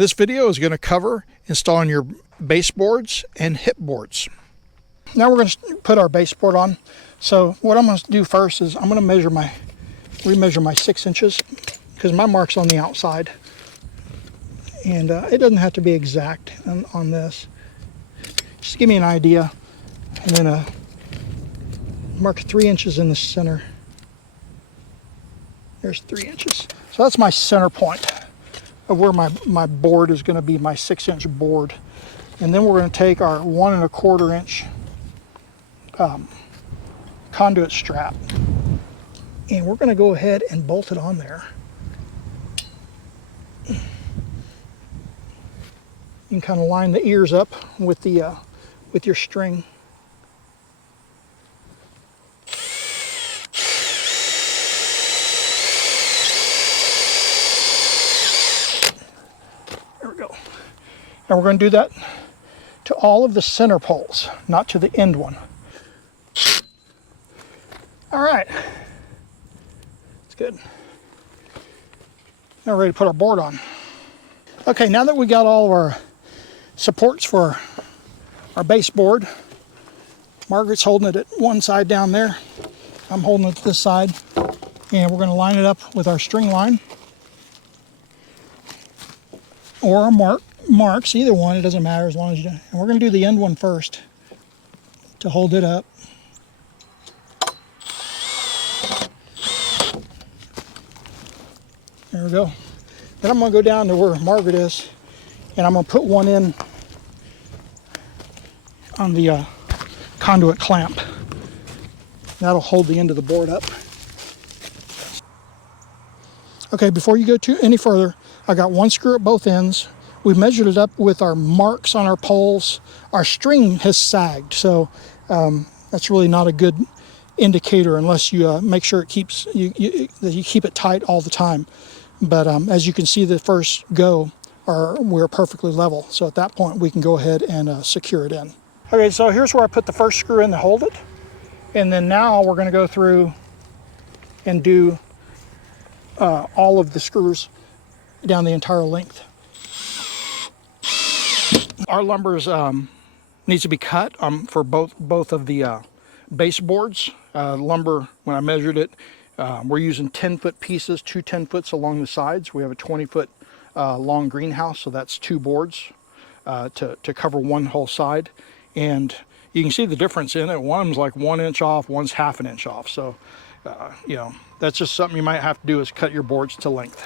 This video is going to cover installing your baseboards and hip boards. Now we're going to put our baseboard on. So what I'm going to do first is I'm going to remeasure my 6 inches because my mark's on the outside. And it doesn't have to be exact on this. Just give me an idea. And then mark 3 inches in the center. There's 3 inches. So that's my center point of where my board is going to be, my 6-inch board. And then we're going to take our 1 1/4 inch conduit strap, and we're going to go ahead and bolt it on there. You can kind of line the ears up with the with your string. And we're going to do that to all of the center poles, not to the end one. All right, that's good. Now we're ready to put our board on. Okay, now that we got all of our supports for our baseboard, Margaret's holding it at one side down there. I'm holding it to this side, and we're going to line it up with our string line or our marks, either one, it doesn't matter as long as you do. And we're going to do the end one first to hold it up. There we go. Then I'm going to go down to where Margaret is, and I'm going to put one in on the conduit clamp. That'll hold the end of the board up. Okay, before you go any further, I got one screw at both ends. We measured it up with our marks on our poles. Our string has sagged, so that's really not a good indicator unless you make sure it keeps that you keep it tight all the time. But as you can see, the first go we're perfectly level. So at that point, we can go ahead and secure it in. Okay, so here's where I put the first screw in to hold it, and then now we're going to go through and do all of the screws down the entire length. Our lumber needs to be cut for both of the baseboards. Lumber, when I measured it, we're using 10-foot pieces, 2 10-foots along the sides. We have a 20-foot long greenhouse, so that's 2 boards to cover one whole side. And you can see the difference in it. One's like 1 inch off, one's ½ inch off. So, you know, that's just something you might have to do is cut your boards to length.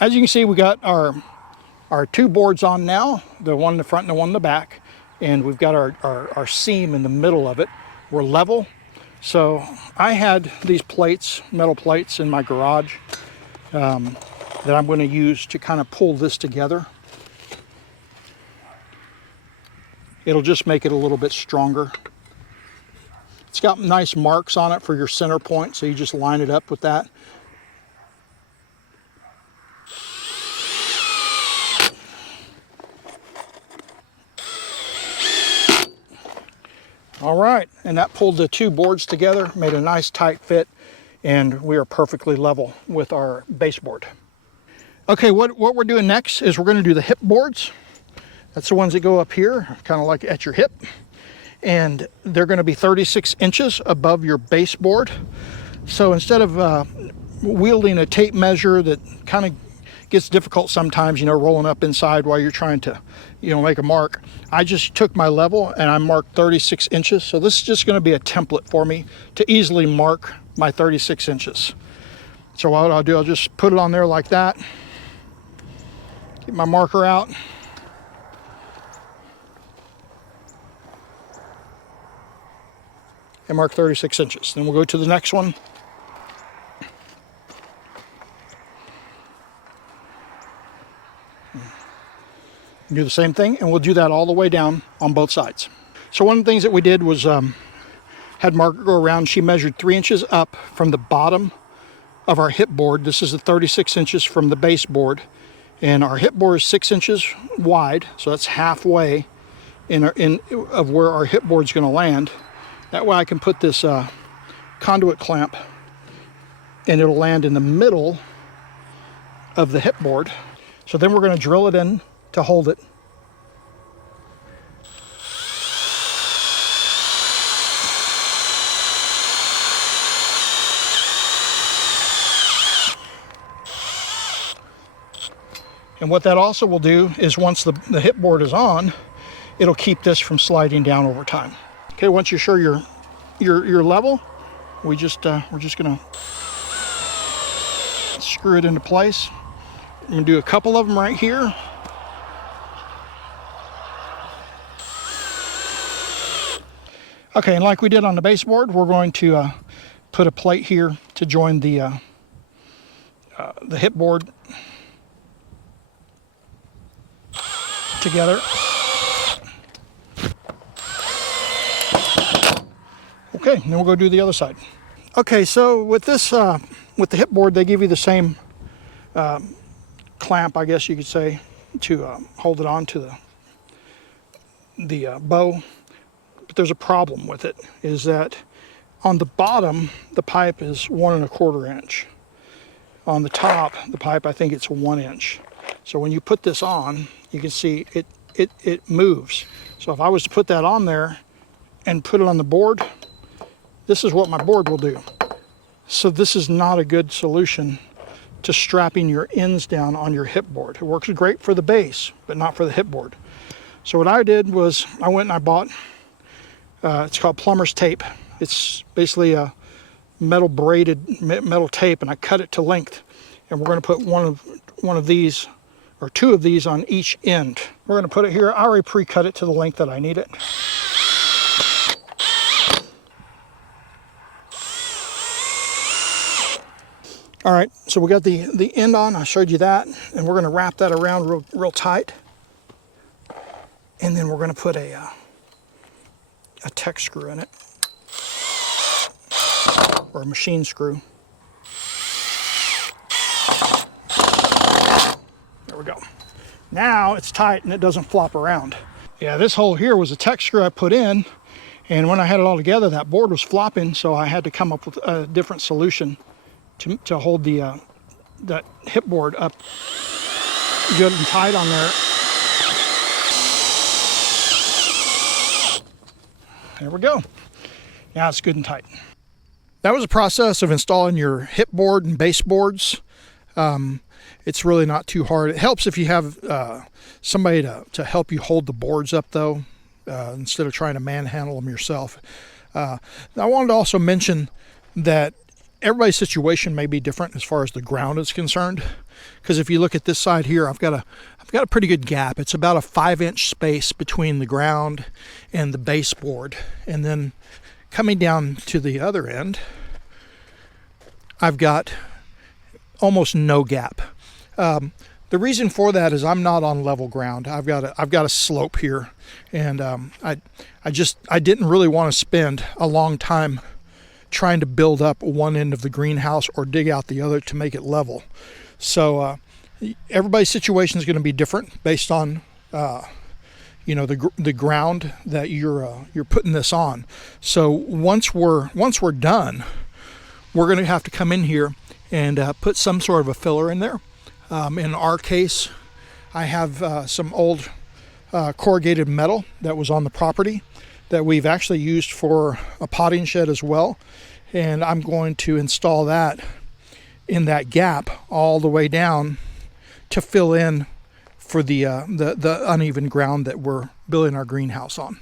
As you can see, we got our 2 boards on now, the one in the front and the one in the back, and we've got our seam in the middle of it. We're level. So I had these plates, metal plates in my garage that I'm going to use to kind of pull this together. It'll just make it a little bit stronger. It's got nice marks on it for your center point, so you just line it up with that. All right, and that pulled the 2 boards together, made a nice tight fit, and we are perfectly level with our baseboard. Okay, what we're doing next is we're going to do the hip boards. That's the ones that go up here, kind of like at your hip. And they're going to be 36 inches above your baseboard. So instead of wielding a tape measure that kind of gets difficult sometimes, you know, rolling up inside while you're trying to, you know, make a mark, I just took my level and I marked 36 inches. So this is just going to be a template for me to easily mark my 36 inches. So what I'll do, I'll just put it on there like that. Get my marker out. And mark 36 inches. Then we'll go to the next one. Do the same thing, and we'll do that all the way down on both sides. So one of the things that we did was had Margaret go around. She measured 3 inches up from the bottom of our hip board. This is the 36 inches from the baseboard, and our hip board is 6 inches wide, so that's halfway of where our hip board is going to land. That way I can put this conduit clamp and it'll land in the middle of the hip board. So then we're going to drill it in to hold it. And what that also will do is once the hip board is on, it'll keep this from sliding down over time. Okay, once you're sure you're level, we're just gonna screw it into place. I'm gonna do a couple of them right here. Okay, and like we did on the baseboard, we're going to put a plate here to join the hip board together. Okay, then we'll go do the other side. Okay, so with this, with the hip board, they give you the same clamp, I guess you could say, to hold it on to the bow. But there's a problem with it, is that on the bottom, the pipe is 1 1/4 inch. On the top, the pipe, I think it's 1 inch. So when you put this on, you can see it moves. So if I was to put that on there and put it on the board, this is what my board will do. So this is not a good solution to strapping your ends down on your hip board. It works great for the base, but not for the hip board. So what I did was I went and I bought, it's called plumber's tape. It's basically a metal braided metal tape, and I cut it to length. And we're going to put one of these, or 2 of these on each end. We're going to put it here. I already pre-cut it to the length that I need it. All right, so we got the end on. I showed you that, and we're going to wrap that around real tight. And then we're going to put a Tech screw in it, or a machine screw. There we go. Now it's tight and it doesn't flop around. Yeah, this hole here was a Tech screw I put in, and when I had it all together, that board was flopping, so I had to come up with a different solution to hold that hip board up good and tight on there. There we go. Now it's good and tight. That was a process of installing your hip board and baseboards. It's really not too hard. It helps if you have somebody to help you hold the boards up, though, instead of trying to manhandle them yourself. I wanted to also mention that everybody's situation may be different as far as the ground is concerned. Because if you look at this side here, I've got a pretty good gap. It's about a 5-inch space between the ground and the baseboard. And then coming down to the other end, I've got almost no gap. The reason for that is I'm not on level ground. I've got a slope here, and I didn't really want to spend a long time trying to build up one end of the greenhouse or dig out the other to make it level. So everybody's situation is going to be different based on the ground that you're putting this on. So once we're done, we're going to have to come in here and put some sort of a filler in there. In our case, I have some old corrugated metal that was on the property that we've actually used for a potting shed as well. And I'm going to install that in that gap all the way down to fill in for the uneven ground that we're building our greenhouse on.